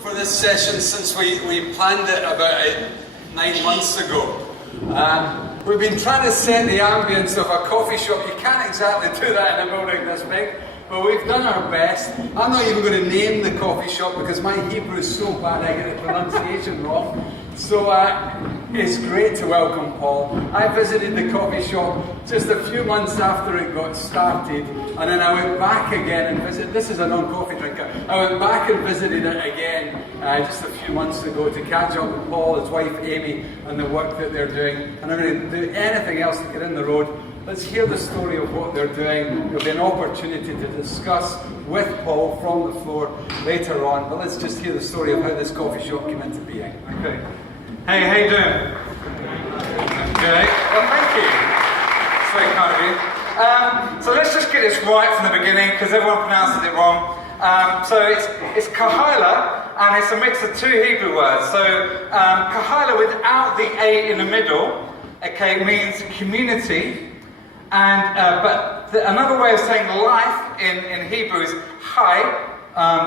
for this session since we planned it about 9 months ago. We've been trying to set the ambience of a coffee shop. You can't exactly do that in a building this big, but we've done our best. I'm not even going to name the coffee shop because my Hebrew is so bad I get the pronunciation wrong. So it's great to welcome Paul. I visited the coffee shop just a few months after it got started, and then I went back again and visited. This is a non-coffee drinker. I went back and visited it again just a few months ago to catch up with Paul, his wife Amy, and the work that they're doing. And I'm going to do anything else to get in the road. Let's hear the story of what they're doing. There'll be an opportunity to discuss with Paul from the floor later on. But let's just hear the story of how this coffee shop came into being. Okay. Hey, how you doing? Good. Well, thank you. It's very kind of you. So let's just get this right from the beginning because everyone pronounces it wrong. So it's Kahaila, and it's a mix of two Hebrew words. So Kahaila without the A in the middle, okay, means community. And another way of saying life in Hebrew is Chai,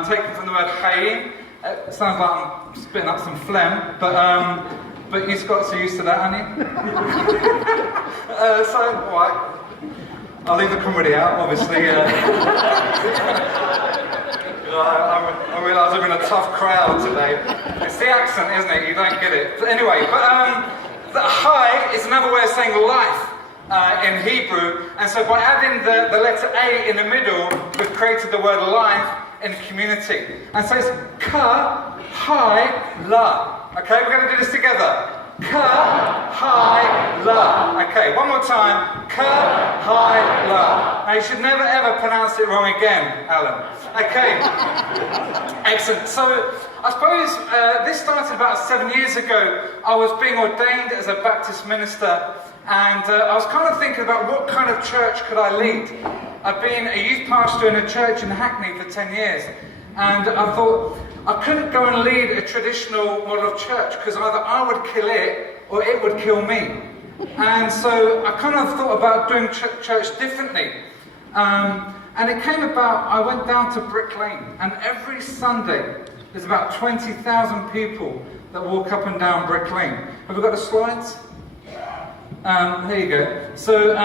taken from the word Chaim. It sounds like I'm spitting up some phlegm, but you've got so used to that, haven't you? So, right. I'll leave the comedy out, obviously. I realise I'm in a tough crowd today. It's the accent, isn't it? You don't get it. But anyway, the Chai is another way of saying life. In Hebrew, and so by adding the letter A in the middle, we've created the word life in community. And so it's Kahaila. Okay, we're going to do this together. Kahaila. Okay, one more time. Kahaila. Now you should never ever pronounce it wrong again, Alan. Okay. Excellent. So I suppose this started about 7 years ago. I was being ordained as a Baptist minister. And I was kind of thinking about what kind of church could I lead. I've been a youth pastor in a church in Hackney for 10 years. And I thought I couldn't go and lead a traditional model of church because either I would kill it or it would kill me. And so I kind of thought about doing church differently. And it came about, I went down to Brick Lane. And every Sunday, there's about 20,000 people that walk up and down Brick Lane. Have we got the slides? There you go. So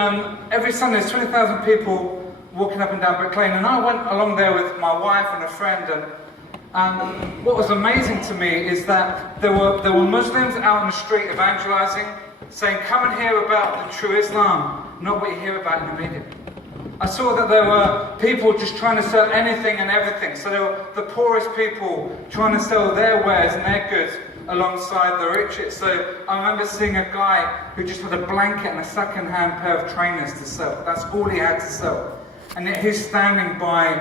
every Sunday there's 20,000 people walking up and down Brick Lane, and I went along there with my wife and a friend, and what was amazing to me is that there were Muslims out in the street evangelizing, saying, come and hear about the true Islam, not what you hear about in the media. I saw that there were people just trying to sell anything and everything. So there were the poorest people trying to sell their wares and their goods alongside the richest. So I remember seeing a guy who just had a blanket and a second-hand pair of trainers to sell. That's all he had to sell. And yet he's standing by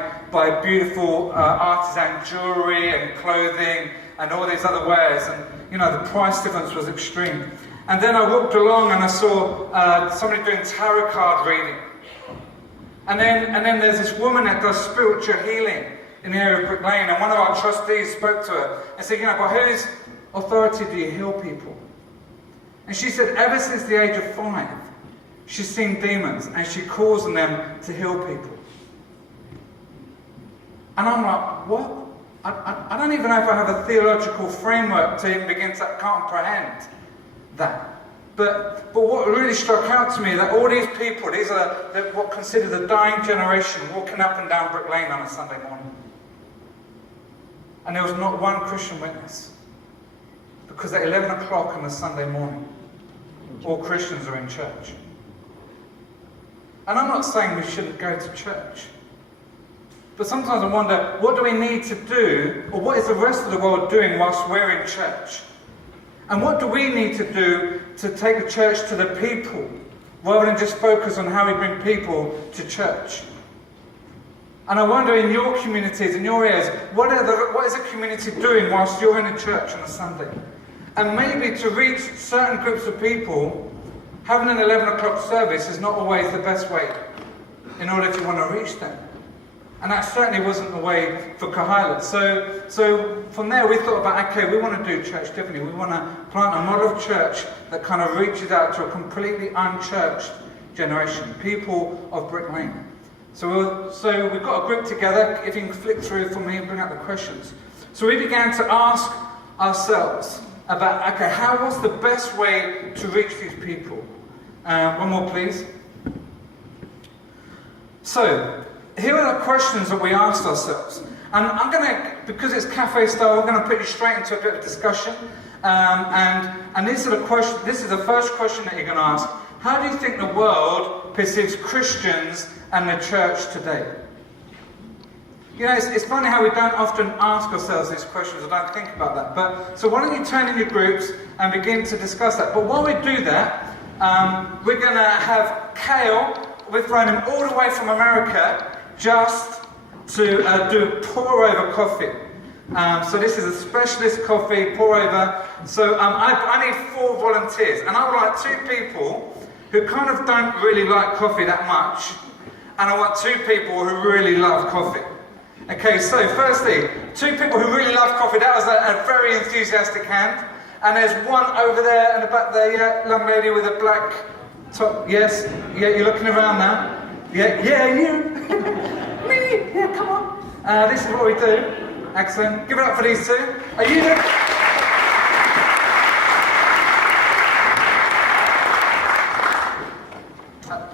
beautiful artisan jewellery and clothing and all these other wares. And you know, the price difference was extreme. And then I walked along and I saw somebody doing tarot card reading. And then there's this woman that does spiritual healing in the area of Brick Lane, and one of our trustees spoke to her and said, you know, by whose authority do you heal people? And she said, ever since the age of 5, she's seen demons and she calls on them to heal people. And I'm like, what? I don't even know if I have a theological framework to even begin to comprehend that. But what really struck out to me that all these people, these are what considered the dying generation walking up and down Brick Lane on a Sunday morning. And there was not one Christian witness. Because at 11 o'clock on a Sunday morning, all Christians are in church. And I'm not saying we shouldn't go to church. But sometimes I wonder, what do we need to do, or what is the rest of the world doing whilst we're in church? And what do we need to do to take the church to the people, rather than just focus on how we bring people to church? And I wonder in your communities, in your areas, what is a community doing whilst you're in a church on a Sunday? And maybe to reach certain groups of people, having an 11 o'clock service is not always the best way in order if you want to reach them. And that certainly wasn't the way for Kahaila. So from there we thought about, okay, we want to do church differently. We want to plant a model of church that kind of reaches out to a completely unchurched generation, people of Brick Lane. So we've got a group together. If you can flick through for me and bring up the questions. So we began to ask ourselves about, okay, what's the best way to reach these people? One more, please. So, here are the questions that we asked ourselves. And I'm going to, because it's cafe style, we're going to put you straight into a bit of discussion. And these are the questions. This is the first question that you're going to ask. How do you think the world perceives Christians and the church today? You know, it's funny how we don't often ask ourselves these questions, or don't think about that. But so why don't you turn in your groups and begin to discuss that? But while we do that, we're going to have Kale. We've flown him all the way from America just to do pour-over coffee. So this is a specialist coffee pour-over. So I need 4 volunteers, and I would like 2 people who kind of don't really like coffee that much, and I want 2 people who really love coffee. Okay, so firstly, 2 people who really love coffee. That was a very enthusiastic hand. And there's one over there in the back there, yeah, young lady with a black top. Yes, yeah, you're looking around now. Yeah, you. Me, yeah, come on. This is what we do. Excellent. Give it up for these 2. Are you there?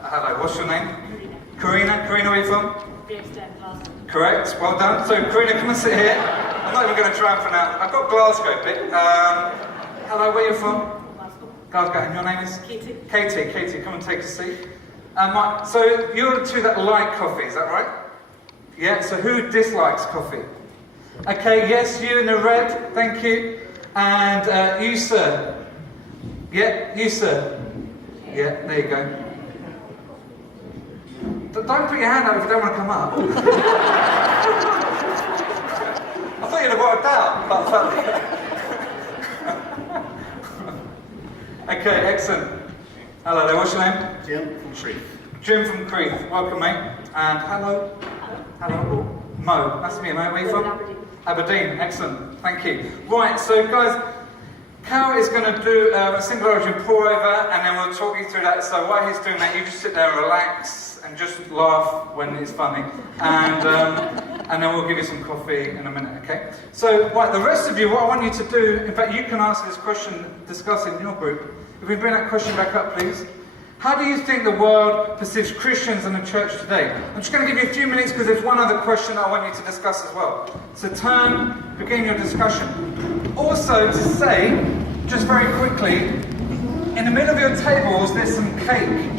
Hello, what's your name? Karina. Karina, where are you from? Correct, well done. So, Karina, come and sit here. I'm not even going to try and pronounce. I've got Glasgow bit. Hello, where are you from? Glasgow. And your name is? Katie. Katie, come and take a seat. So, you're the 2 that like coffee, is that right? Yeah, so who dislikes coffee? Okay, yes, you in the red, thank you. And you, sir? Yeah, you, sir? Yeah, there you go. Don't put your hand up if you don't want to come up. I thought you'd have worked out. Okay, excellent. Hello there, what's your name? Jim from Crete. Jim from Crete, welcome mate. And hello. Hello. Mo, nice to meet you mate, where are you from? Aberdeen. Aberdeen, excellent, thank you. Right, so guys, Cal is going to do a single origin pour over, and then we'll talk you through that. So while he's doing that, you just sit there and relax and just laugh when it's funny, and then we'll give you some coffee in a minute, okay? So, right, the rest of you, what I want you to do, in fact, you can answer this question, discuss it in your group. If we bring that question back up, please. How do you think the world perceives Christians and the church today? I'm just going to give you a few minutes because there's one other question that I want you to discuss as well. So begin your discussion. Also to say, just very quickly, in the middle of your tables there's some cake.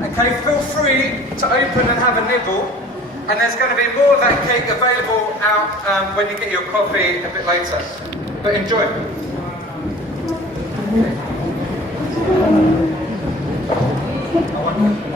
Okay, feel free to open and have a nibble. And there's going to be more of that cake available out when you get your coffee a bit later. But enjoy. I wonder.